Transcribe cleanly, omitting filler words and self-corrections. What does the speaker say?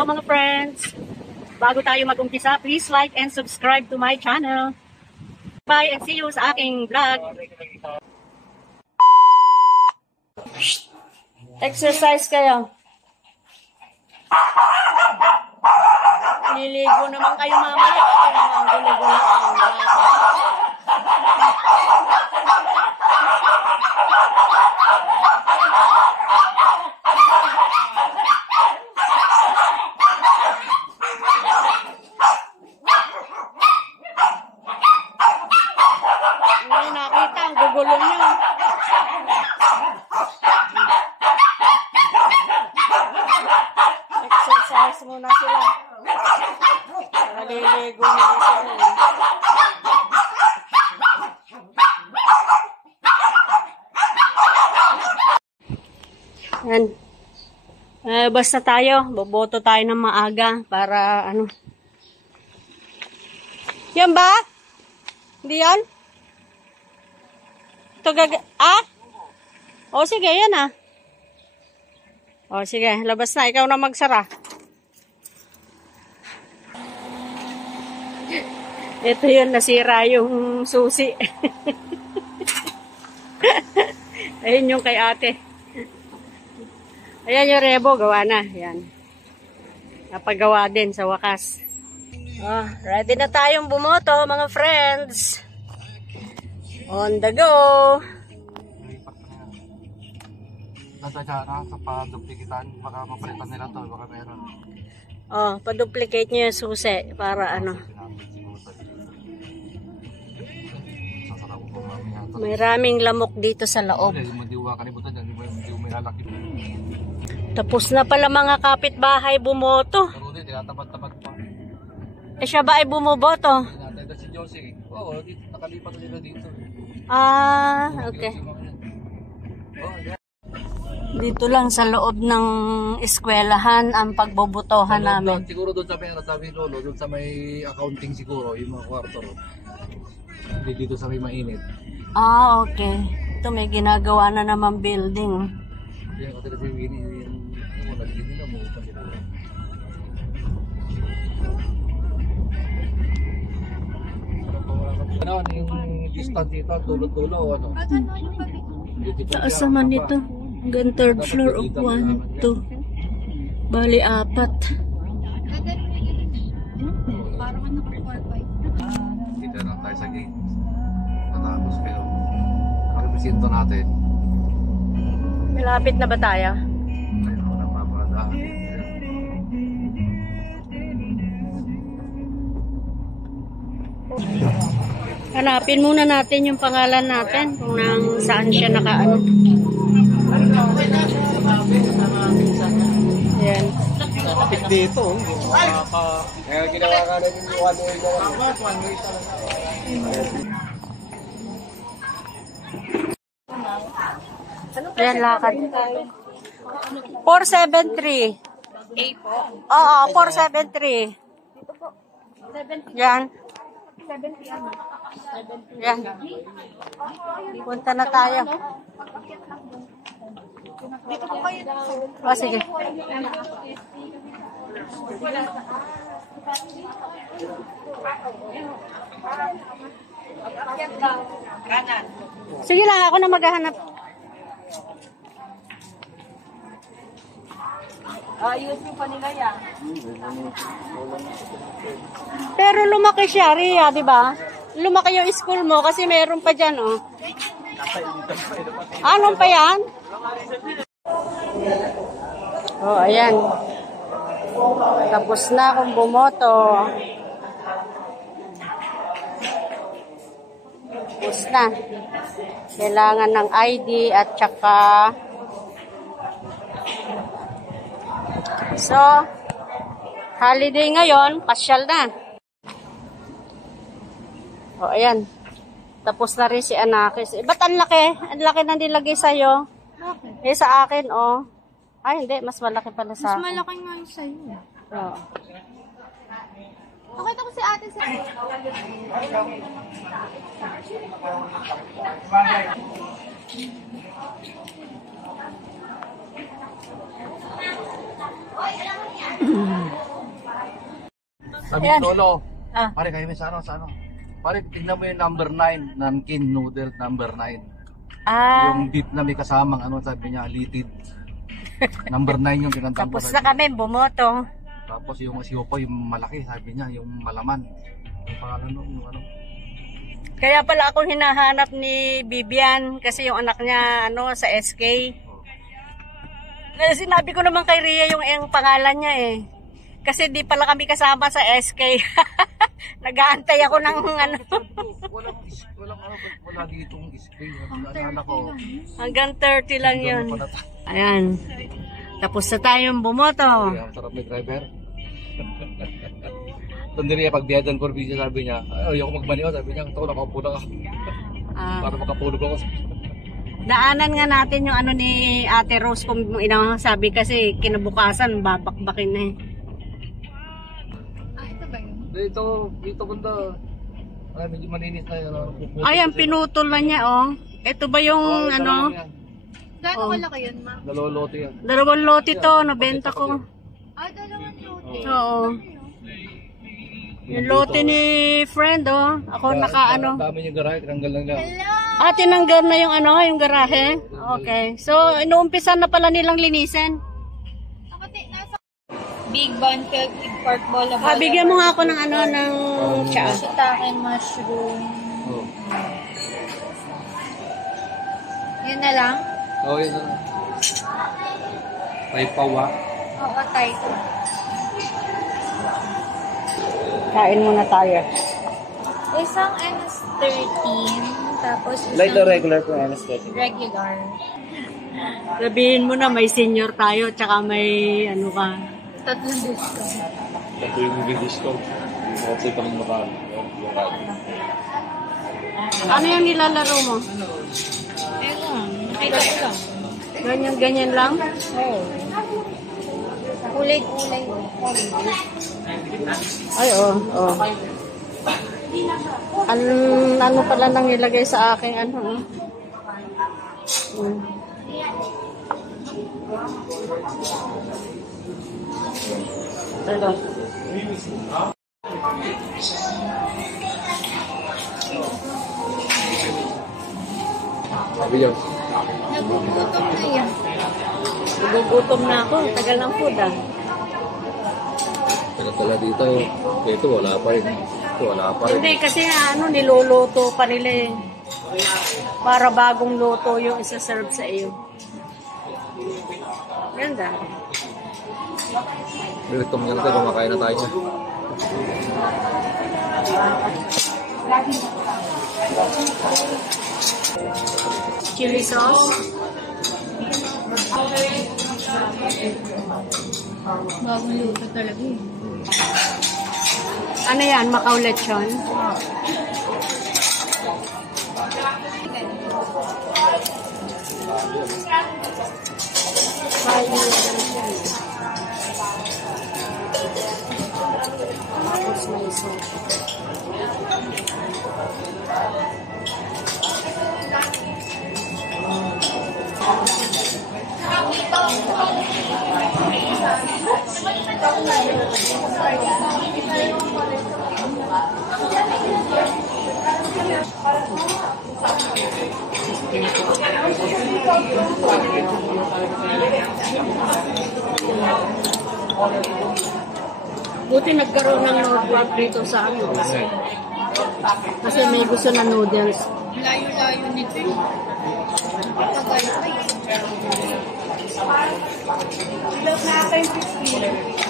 Hello mga friends! Bago tayo mag-umpisa, please like and subscribe to my channel. Bye and see you sa aking vlog. Exercise kayo. Liligo naman kayo mamaya. Ito naman gulo-gulo ang nakita ang gugulo nyo. Exercise muna sila. Naliligo nila sila. Yan. Basta tayo. Boboto tayo ng maaga para ano. Yan ba? Hindi yan? Ito O sige, yan ah. O sige, labas na. Ikaw na magsara. Ito yun, nasira yung susi. Ayun yung kay ate. Ayan yung rebo, gawa na. Yan. Napagawa din sa wakas. Ready na tayong bumoto, mga friends. On the go! Nadagana sa pa-duplikitan, baka mapalitan nila to, baka meron. Pa-duplicate nyo yung susi para ano. May raming lamok dito sa loob. Tapos na pala mga kapitbahay bumoto. Siya ba ay bumoboto? Si Josie. Oo, nakalipat nila dito. Okay. Dito lang sa loob ng eskwelahan ang pagbobotohan namin. Siguro doon sa may sabi Lolo, doon sa may accounting siguro, yung mga kwarto. Hindi dito sa may mainit. Okay. Ito may ginagawa na naman building. Yan kasi yung nagiging nila mo kasi nila. Ano yung distance dito, tulo-tulo o ano? Taas naman dito. Hanggang third floor of 1, 2. Bali, 4. Dito lang tayo sa gate. Natapos kayo. Pag-presinto natin. Malapit na ba tayo? Ayun ako lang mapadaan. Hanapin muna natin yung pangalan natin kung nang saan siya nakaano. Ayan. Kapit dito. Kaya ginawa ka na yung Ayan, lakad. 473. A po. Oo, 473. Yan. 70 ano? Yan. Punta na tayo. Dito po kayo. Sige. Sige lang, ako na maghahanap. Ayusin pa nila yan. Pero lumaki siya, Ria, di ba? Lumaki yung school mo kasi meron pa dyan, oh. Anong pa yan? Ayan. Tapos na akong bumoto. Tapos na. Kailangan ng ID at saka so, holiday ngayon, pasyal na. Ayan. Tapos na rin si Anakis. Ba't ang laki? Ang laki na nilagay sa'yo. Sa akin, Ay, hindi. Mas malaki pala sa akin. Mas malaki nga yung sa'yo. Oo. Nakita ko si ate sa... Sabi Ayan. ni Lolo, Ah. pare kayo may sa ano. Pare, tingnan mo yung number 9, Nankin noodle number 9. Ah, Yung beef na may kasamang, sabi niya, litid. Number 9 yung pinantang ko. tapos na kami, bumoto. Tapos yung siopo, yung malaki, sabi niya, yung malaman. Yung pangalan nun, yung ano. Kaya pala ako hinahanap ni Bibian kasi yung anak niya sa SK. Sinabi ko naman kay Rhea yung pangalan niya eh. Kasi di pala kami kasama sa SK. Nag-aantay ako ng Wala ditong screen. Naalala ko. hanggang 30 lang yun. Ayan. Tapos na tayong bumoto. Ang sarap may driver. Tandiri pag diyadan for busy, sabi niya, ayoko magmaniwa, sabi niya, ito nakaupo na ako. Ah, Para makapulog ako. daanan nga natin yung ni Ate Rose kung sabi kasi kinabukasan babakbakin na eh. Ito ba yun? Dito banda. Ay, medyo malinis na yun. Ayan, pinutol na niya Ito ba yung Gano'ng Oh. malaki yun, ma? Nalolote yan. 2 lote to, nabenta ko. Dalawang lote. Oo. Yung lote ni friend Ako Dami yung garahe, tinanggal lang niya. Hello! Tinanggal na yung yung garahe. Okay. So, inuumpisan na pala nilang linisin. Ako nasa Big Bun Cake with pork bowl. Bigyan mo nga ako ng ng tsaa. Shiitake mushroom. Oh. Yun na lang? Yun na. May pawa. Oo, tayo. Kain muna tayo. Isang NS13, tapos Light or isang regular po, anesthetic? regular. Sabihin mo na may senior tayo, tsaka may ka. Tatlong disco. Ito yung gusto. Kasi kami makakain. Ano yung nilalaro mo? Ewan, nakita ko lang. Ganyan-ganyan lang? Oo. Kulay-kulay. Ay, ano pala nang nilagay sa aking Ito. Sabi yun. Nagugutom na yan. Nagugutom na ako. Tagal ng food Pinatala dito. Dito wala pa rin. Ito wala pa rin. Hindi, kasi niluluto pa nila eh. Para bagong luto yung isa-serve sa iyo. Ganda. Gutom niya natin, kumakain na tayo. Chili sauce. Bagong luto talaga eh. Ano yan? Macau lechon? Tapos may sauce. Buti nagkaroon ng Northwalk dito sa amin. Kasi may gusto na noodles. Layo-layo nito eh. Tagal pa eh. Ilang na akin 50.